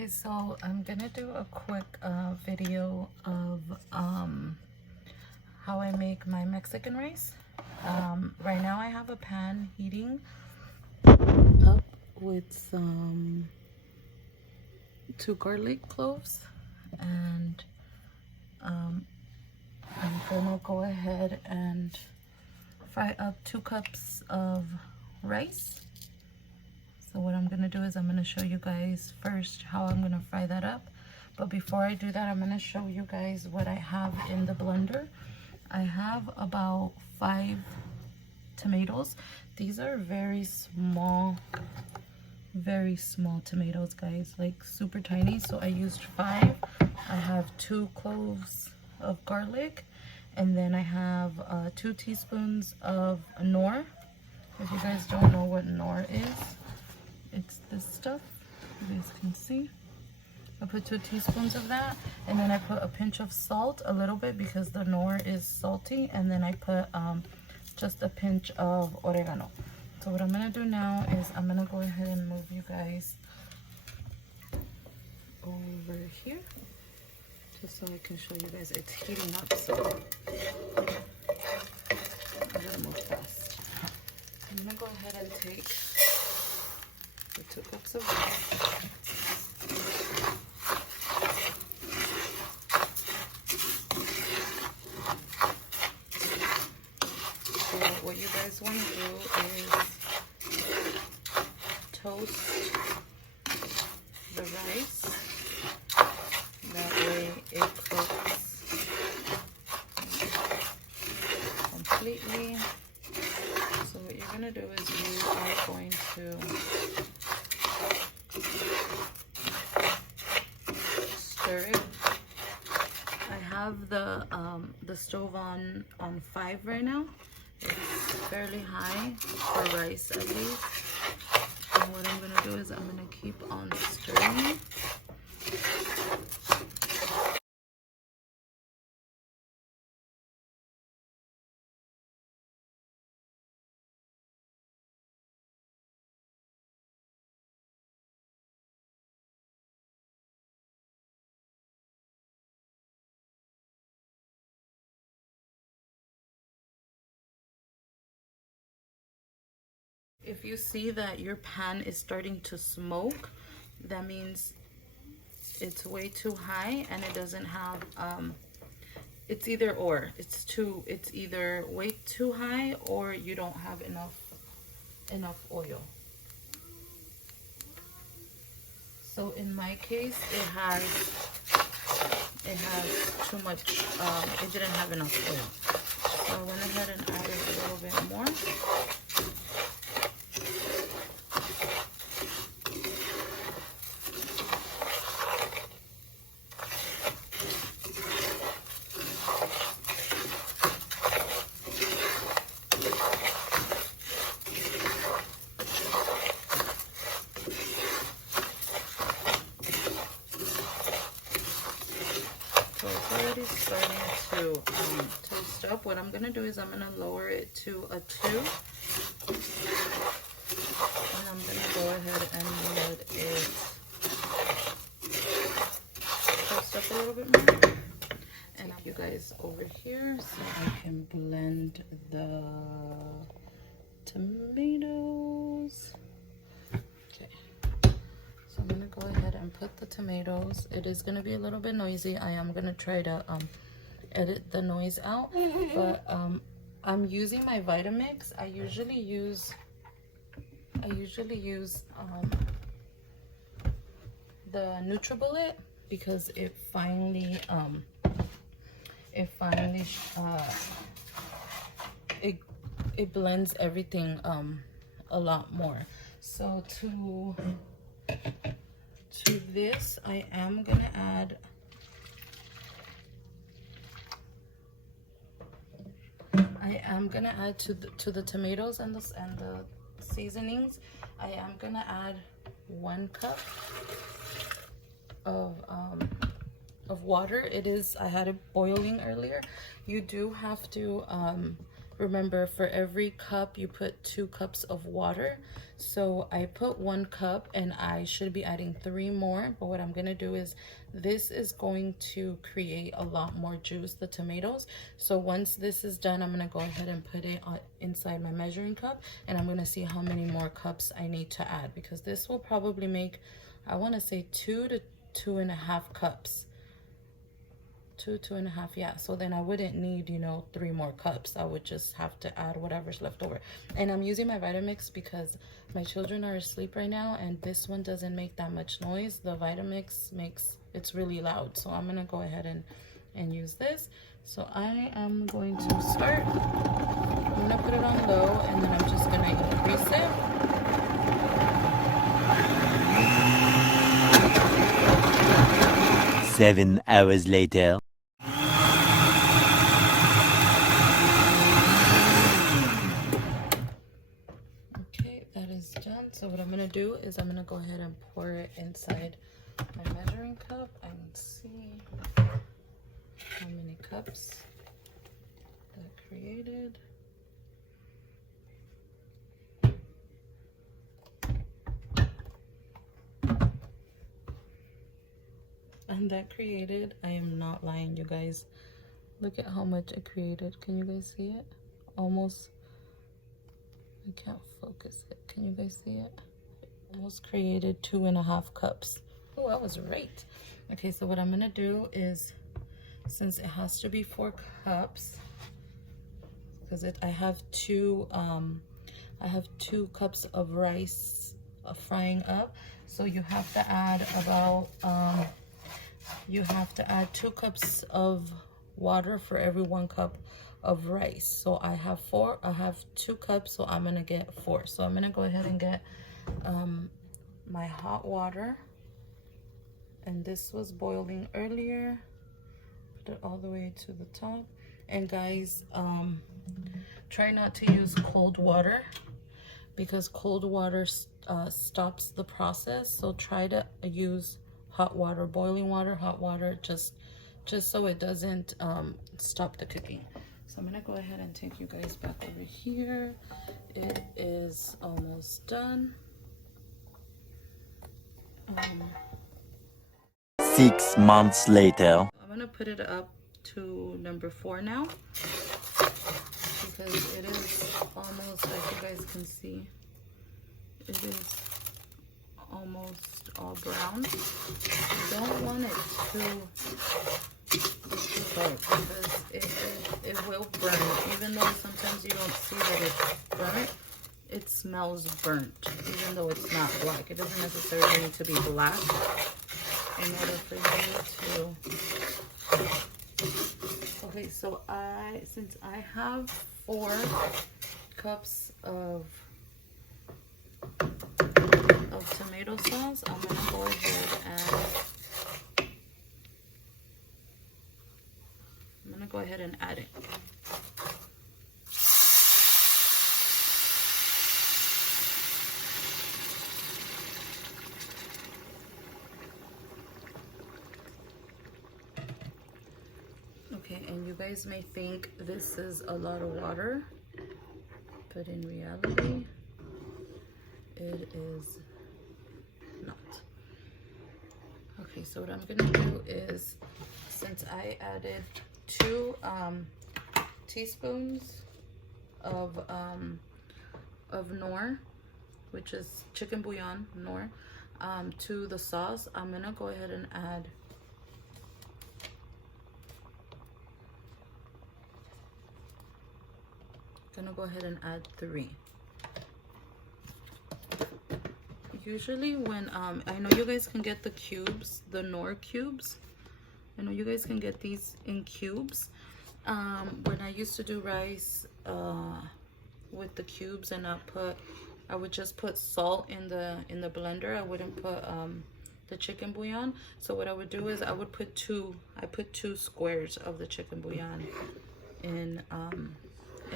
guys, so I'm gonna do a quick video of how I make my Mexican rice. Right now I have a pan heating up with some 2 garlic cloves, and I'm gonna go ahead and fry up 2 cups of rice. So what I'm gonna do is I'm gonna show you guys first how I'm gonna fry that up. But before I do that, I'm gonna show you guys what I have in the blender. I have about 5 tomatoes. These are very small tomatoes, guys, like super tiny. So I used 5. I have 2 cloves of garlic, and then I have 2 teaspoons of Knorr. If you guys don't know what Knorr is, it's this stuff, you guys can see. I put 2 teaspoons of that, and then I put a pinch of salt, a little bit, because the Knorr is salty, and then I put just a pinch of oregano. So what I'm gonna do now is I'm gonna go ahead and move you guys over here, just so I can show you guys. It's heating up, so I gotta move fast. I'm gonna go ahead and take the 2 cups of rice. So what you guys want to do is toast the rice. That way it cooks completely. So what you're going to do is you are going to stir it. I have the stove on 5 right now. It's fairly high for rice, at least. And what I'm gonna do is I'm gonna keep on stirring. If you see that your pan is starting to smoke, that means it's way too high and it doesn't have it's either or. It's either way too high or you don't have enough oil. So in my case, it has too much, it didn't have enough oil. So I went ahead and added a little bit more. Already starting to toast up. What I'm gonna do is I'm gonna lower it to a 2, and I'm gonna go ahead and let it toast up a little bit more. And you guys over here so I can blend the tomatoes. I'm gonna go ahead and put the tomatoes. It is gonna be a little bit noisy. I am gonna try to edit the noise out, but I'm using my Vitamix. I usually use the NutriBullet because it finally it blends everything a lot more. So to this, I am gonna add to the tomatoes and the seasonings. I am gonna add 1 cup of water. I had it boiling earlier. You do have to remember, for every cup you put 2 cups of water. So I put 1 cup and I should be adding 3 more. But what I'm gonna do is, this is going to create a lot more juice, the tomatoes. So once this is done, I'm gonna go ahead and put it inside my measuring cup, and I'm gonna see how many more cups I need to add, because this will probably make, I wanna say 2 to 2.5 cups. 2.5, yeah. So then I wouldn't need, you know, 3 more cups. I would just have to add whatever's left over. And I'm using my Vitamix because my children are asleep right now, and this one doesn't make that much noise. The Vitamix makes, it's really loud. So I'm gonna go ahead and use this. So I am going to start. I'm gonna put it on low, and then I'm just gonna increase it. Seven hours later. Okay, that is done. So what I'm gonna do is I'm gonna go ahead and pour it inside my measuring cup and see how many cups that created. And that created, I am not lying, you guys. Look at how much it created. Can you guys see it? Almost, I can't focus it. Can you guys see it? Almost created 2.5 cups. Oh, I was right. Okay, so what I'm gonna do is, since it has to be 4 cups, because I have 2 cups of rice frying up. So you have to add about you have to add 2 cups of water for every 1 cup of rice. So I have 2 cups, so I'm gonna get 4. So I'm gonna go ahead and get my hot water, and this was boiling earlier. Put it all the way to the top. And guys, try not to use cold water, because cold water stops the process. So try to use hot water, boiling water, hot water, just so it doesn't stop the cooking. So I'm gonna go ahead and take you guys back over here. It is almost done. 6 months later. I'm gonna put it up to number 4 now, because it is almost, like you guys can see, it is almost all brown. You don't want it too dark, because it will burn. Even though sometimes you don't see that it's burnt, it smells burnt, even though it's not black. It doesn't necessarily need to be black in order for you to. Okay, so since I have 4 cups of tomato sauce, I'm gonna go ahead and add it. Okay, and you guys may think this is a lot of water, but in reality, it is not. Okay, so what I'm gonna do is, since I added 2 teaspoons of Knorr, which is chicken bouillon, Knorr, to the sauce, I'm gonna go ahead and add three. Usually when I know you guys can get the cubes, the Knorr cubes. I know you guys can get these in cubes. When I used to do rice with the cubes, and I would just put salt in the blender. I wouldn't put the chicken bouillon. So what I would do is I put 2 squares of the chicken bouillon in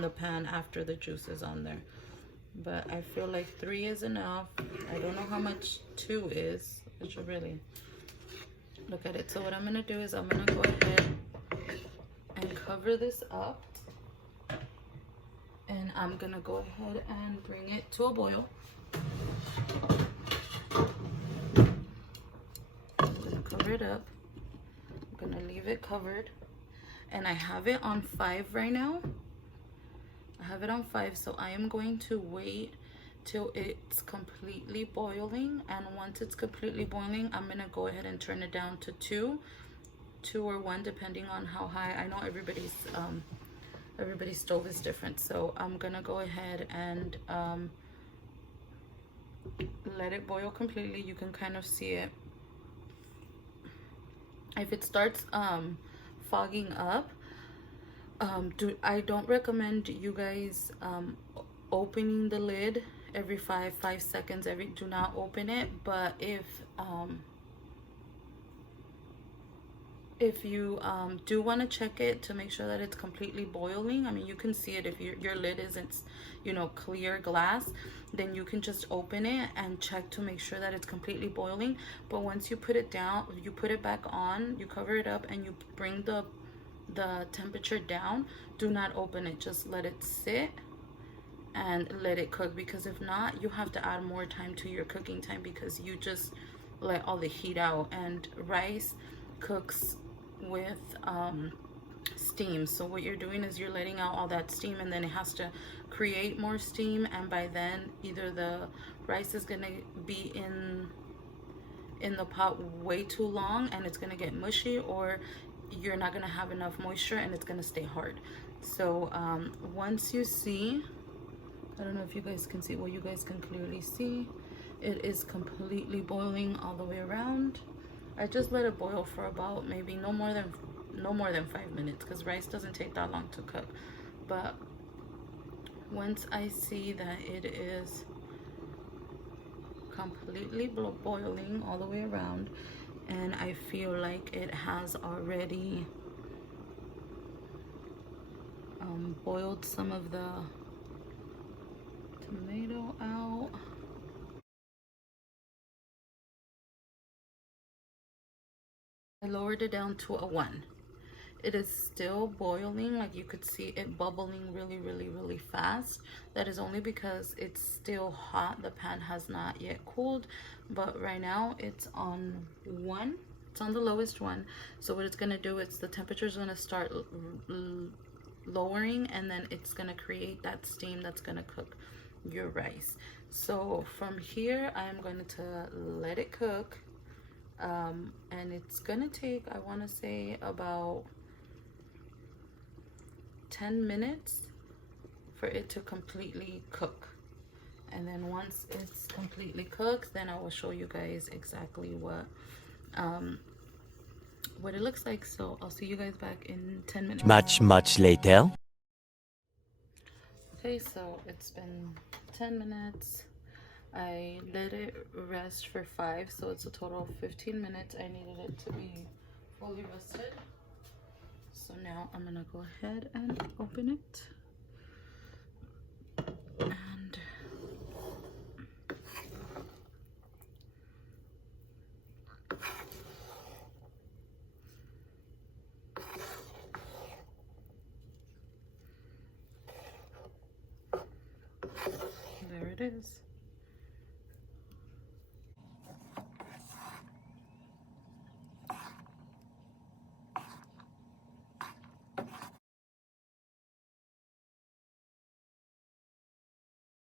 the pan after the juice is on there. But I feel like 3 is enough. I don't know how much 2 is. I should really look at it. So what I'm gonna do is I'm gonna go ahead and cover this up. I'm gonna go ahead and bring it to a boil. I'm gonna cover it up. I'm gonna leave it covered, and I have it on 5 right now. I have it on 5, so I am going to wait till it's completely boiling, and once it's completely boiling, I'm gonna go ahead and turn it down to 2 or 1, depending on how high. I know everybody's stove is different, so I'm gonna go ahead and let it boil completely. You can kind of see it. If it starts fogging up, I don't recommend you guys opening the lid every 5 seconds. Do not open it. But if you do want to check it to make sure that it's completely boiling, I mean, you can see it. If your lid isn't, you know, clear glass, then you can just open it and check to make sure that it's completely boiling. But once you put it down, you put it back on, you cover it up, and you bring the temperature down. Do not open it, just let it sit and let it cook, because if not, you have to add more time to your cooking time, because you just let all the heat out. And rice cooks with steam, so what you're doing is you're letting out all that steam, and then it has to create more steam, and by then either the rice is gonna be in the pot way too long and it's gonna get mushy, or you're not gonna have enough moisture and it's gonna stay hard. So once you see, I don't know if you guys can see, well, you guys can clearly see it is completely boiling all the way around. I just let it boil for about maybe no more than 5 minutes, because rice doesn't take that long to cook. But once I see that it is completely boiling all the way around, and I feel like it has already boiled some of the tomato out, I lowered it down to a 1. It is still boiling, like you could see it bubbling really fast. That is only because it's still hot. The pan has not yet cooled, but right now it's on 1. It's on the lowest one. So what it's gonna do is the temperature is gonna start lowering, and then it's gonna create that steam that's gonna cook your rice. So from here, I'm going to let it cook, and it's gonna take, I want to say, about 10 minutes for it to completely cook. And then once it's completely cooked, then I will show you guys exactly what it looks like. So I'll see you guys back in 10 minutes. Much later. Okay, so it's been 10 minutes. I let it rest for 5, so it's a total of 15 minutes. I needed it to be fully rested. So now I'm gonna go ahead and open it. And there it is.